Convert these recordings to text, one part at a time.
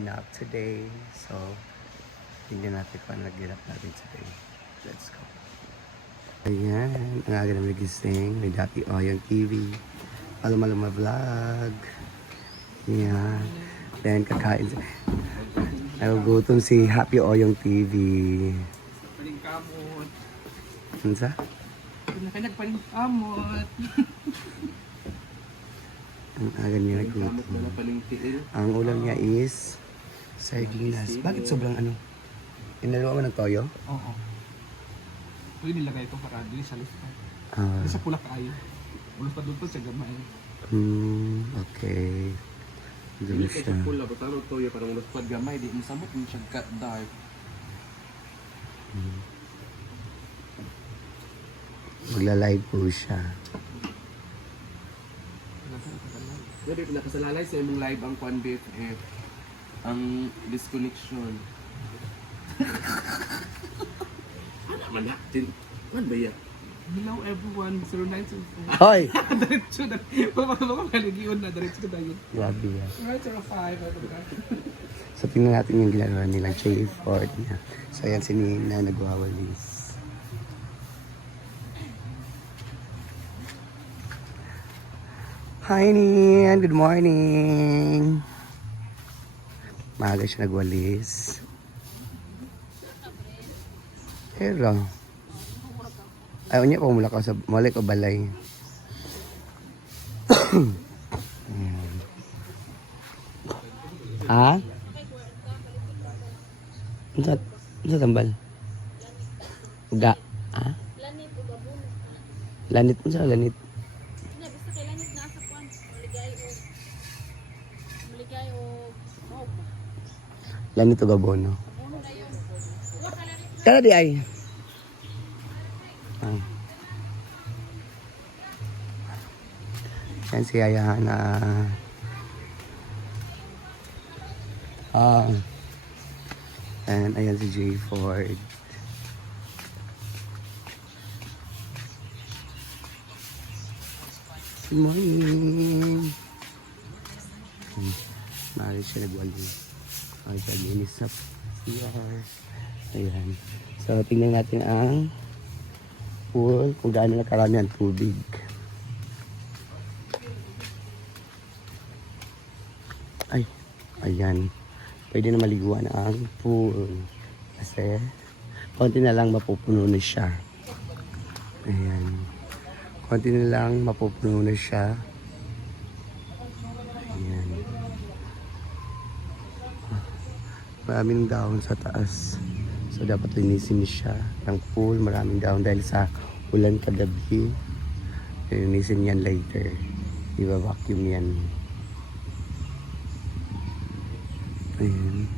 nap today. So, tingnan natin kung ano nag-nap natin today. Let's go. Ayan, ang aga namin nagising. May dati Oyong TV. Maluma vlog. Ayan. Then, kakain. Nagugutom si Happy Oyong TV. Paling kamot. Ano sa? Nakalag paling kamot. Ang aga niya nagutom. Ang ulam niya is sardinas. Bakit sobrang ano? Inaluwa mo ng toyo? Oo. Pwede nilagay ito para dili sa lista. Ah, Sa pula kayo. Ulos pa doon sa gamay. okay. Dito Hindi siya. ka pula, butang toyo para ulos pa gamay, di mo samot mo siya cut dark. Magla-live po siya. Pwede nakasalalay sa imong live ang Kwan BFF. Ang disconnection. Ano man natin? Ano ba yan? Hello everyone, 0974. Hoy! Diretso na. Pagkakaligiyon na, diretso na yun. Grabe yan. 0905, ano ba? So, tingnan natin yung ginagawa nilang J-Ford niya. So, ayan si Nina nagwawalis. Hi, Nin! Good morning! Maaga siya nagwalis. Pero, ayaw niya pumula ka sa malik o balay. Ayan. Ha? Ano sa tambal? Uga. Ha? Lanit o babon. Lanit mo sa lanit. Na basta kay lanit na sa kwan. Maligay o mahog. Lanit o gabono. Ano na yun? Wa ka lanit. Kaya di ay. Yan si Yaya na and ayan si J. Ford. Good morning. Maaari siya nagwalis. Ay, paglinis sa CR. Ayan. So, tingnan natin ang pool kung gaano na karami ang tubig. Ay, ayan. Pwede na maliguan ang pool. Kasi, konti na lang mapupuno na siya. Ayan. Konti na lang mapupuno na siya. Ayan. Maraming dahon sa taas. So, dapat linisin siya ng pool. Maraming dahon dahil sa ulan kagabi. Linisin yan later. Iba-vacuum yan. Ayan.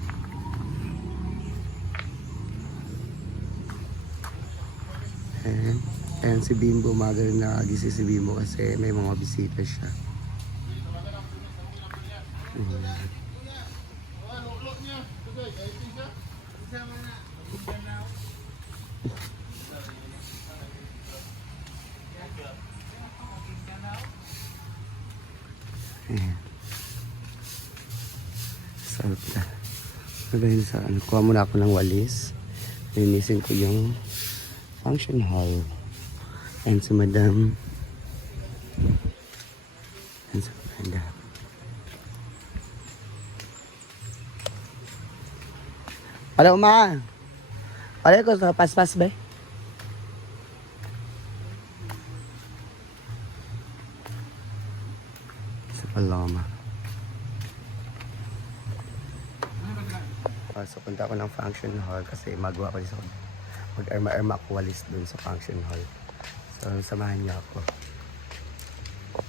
Ayan si Bimbo, umaga rin nakagising si Bimbo kasi may mga bisita siya. Ayan. Ayan. Sarap na. Sabihin sa ano, kuha muna ako ng walis. Linisin ko yung function hall. And si Madam. And si Madam. Pala uma. Pala ko sa paspas ba? Sa Paloma. So punta ako ng function hall kasi magawa ko dito. Mag-arma-arma ako walis dun sa function hall. So samahan niyo ako.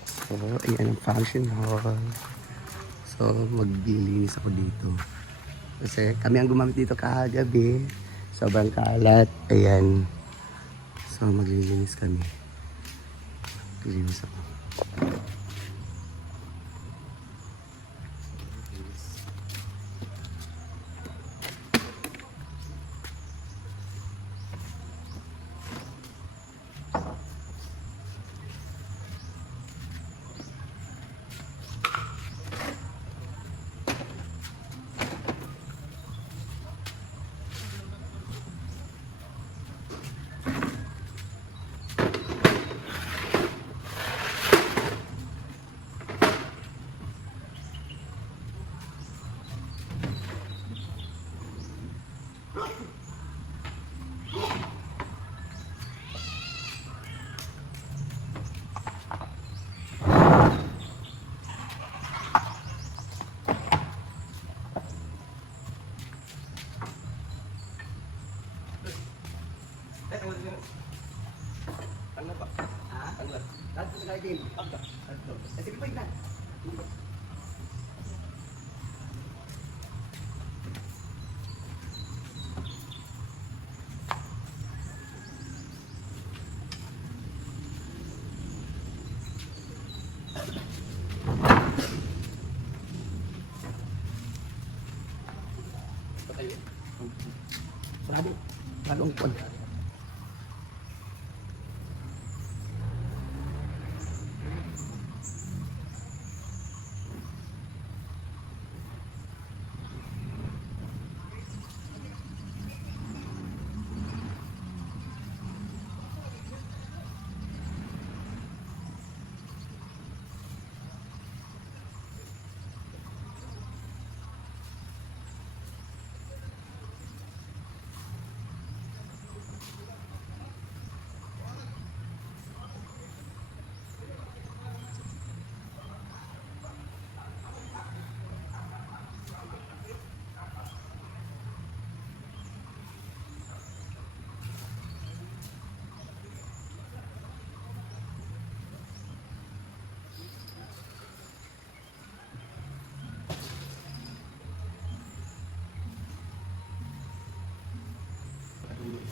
So ayan ang function hall. So maglilinis ako dito. Kasi kami ang gumamit dito kagabi. Sobrang kalat. Ayan. So maglilinis kami. Maglilinis ako. Ano pa? Ano ba? Lahat ko sa garden. Sige pa na. Sarado. Sarado ang kwan.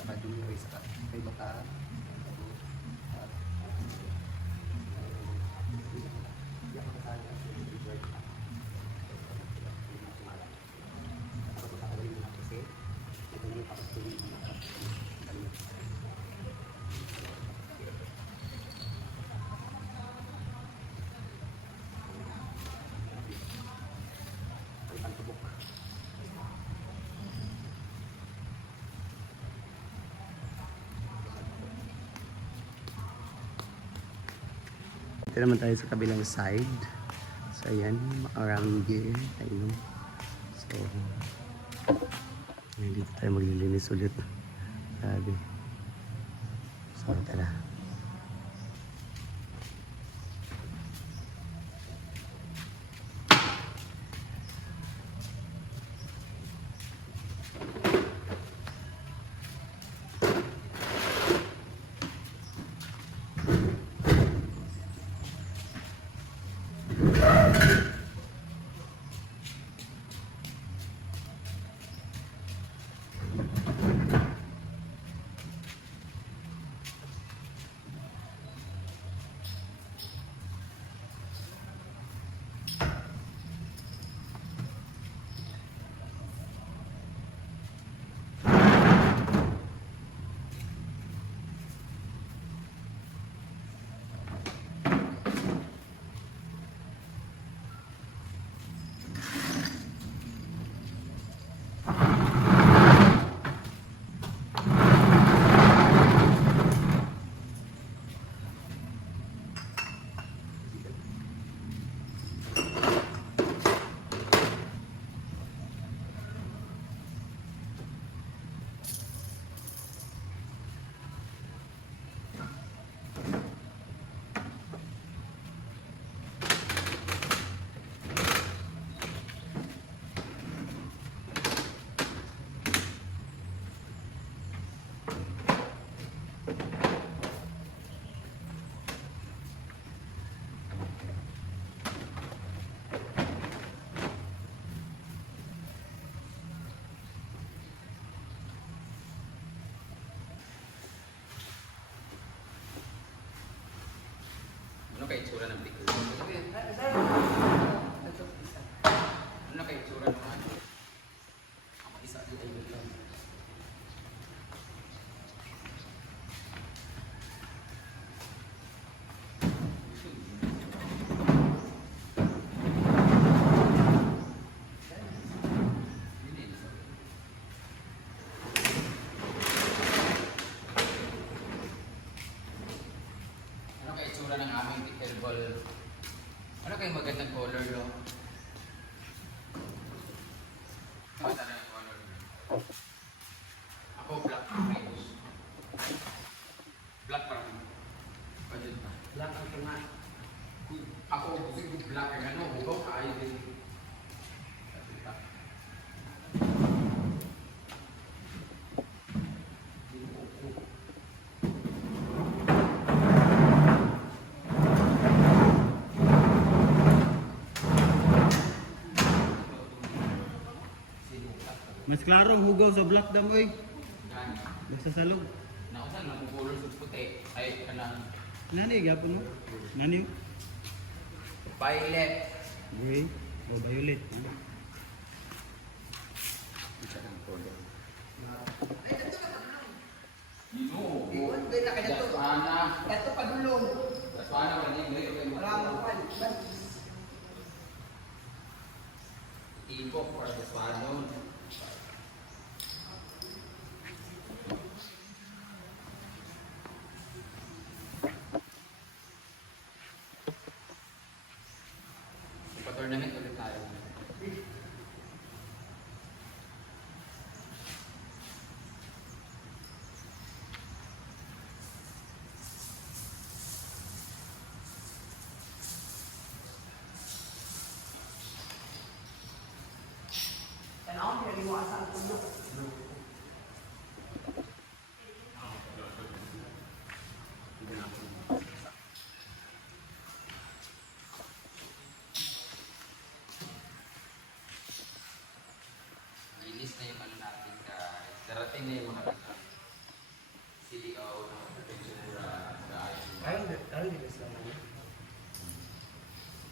Kadungoy sa kay baka ito naman tayo sa kabilang side. So ayan, around here. Ayun. So, ayan, dito tayo maglilinis ulit. Grabe. So tara. Ano kaya itsura ng biko? Ano kaya itsura ng ano? Isa din ay biko. Ano kaya itsura ng aming pickleball? Ano kaya magandang color, no? Ano talaga yung color? Mas klaro ang hugaw sa black dam oy. Yan. Nagsasalog. Nausan lang kung color sa puti. Ay, kanang Nani gapon mo? Nani? violet. Okay. O violet. Dino. Daswana. Ito pa dulong. Daswana pa din. Ipok or daswana. Pa-tournament ulit tayo. Linis na yung ano natin guys. Darating na yung mga CDO ng Pictura sa ayos.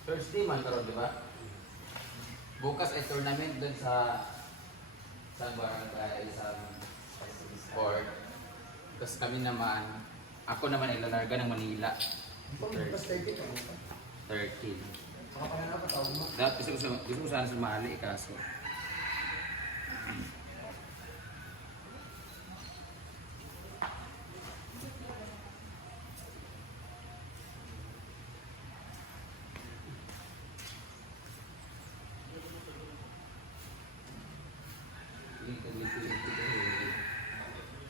Thursday man karon, di ba? Bukas ay tournament dun sa barangay, sa sport. Tapos kami naman, ako naman ay lalarga ng Manila. 13. Dapat gusto ko sana sumali kaso.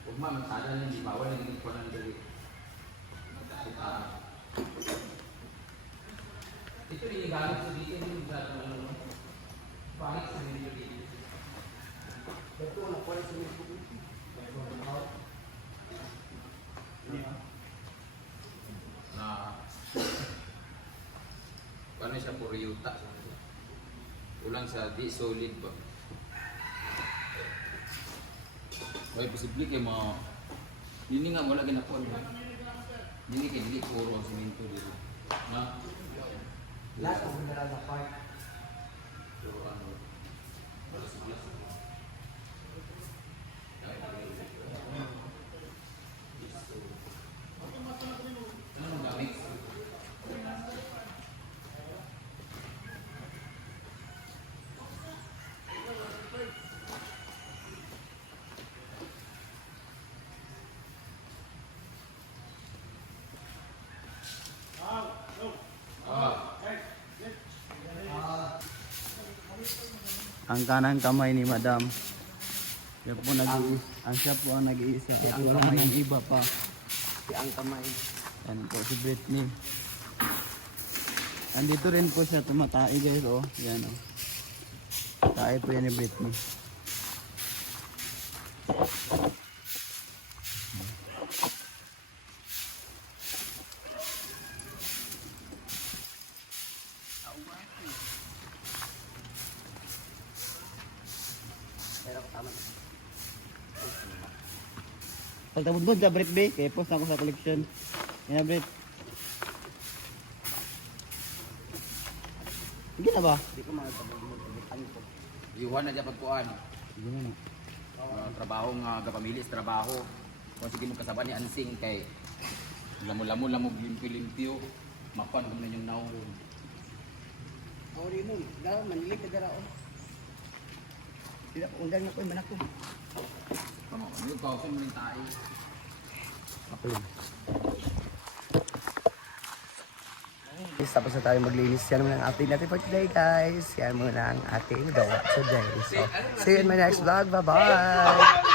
Huwag mamantada na hindi bawal na hindi ko na nagdali. Ito rin yung gamit sa dito yung ano. Bakit sa video dito? Na ano siya puro yuta. Ulang sa di solid ba? May posible kayo mga hindi nga wala ginapon ha? Hindi puro ang simento dito ha? Lahat ng mineral na part. Puro ano malas ano gamit? Ang kanang kamay ni Madam. Siya po siya po ang nag-iisa. Wala nang iba pa. Si ang kamay. Yan po si Britney. Andito rin po siya tumatay guys oh. Yan oh. Tayo po yan ni Britney. Pero tama. Pagtabod sa Brit B, kaya post ako sa collection. Yan na Brit. Hindi na ba? Hindi ko makatapos mo. Ano ko? Iwan na dyan pagkuhan. Hindi na. Trabaho nga gapamili sa trabaho. Kung sige mo kasaba ni Ansing kay lamo-lamo limpyo-limpyo. Mapan kung na yung naurong. Ako rin mo. Dahil manilig ka dara. Hindi ako undang na ko yung manak ko. Ano yung kausin mo yung tayo. Ako yun. Guys, tapos na tayo maglinis. Yan muna ang update natin for today, guys. Yan muna ang ating gawa today. So, see you in my next vlog. Bye-bye!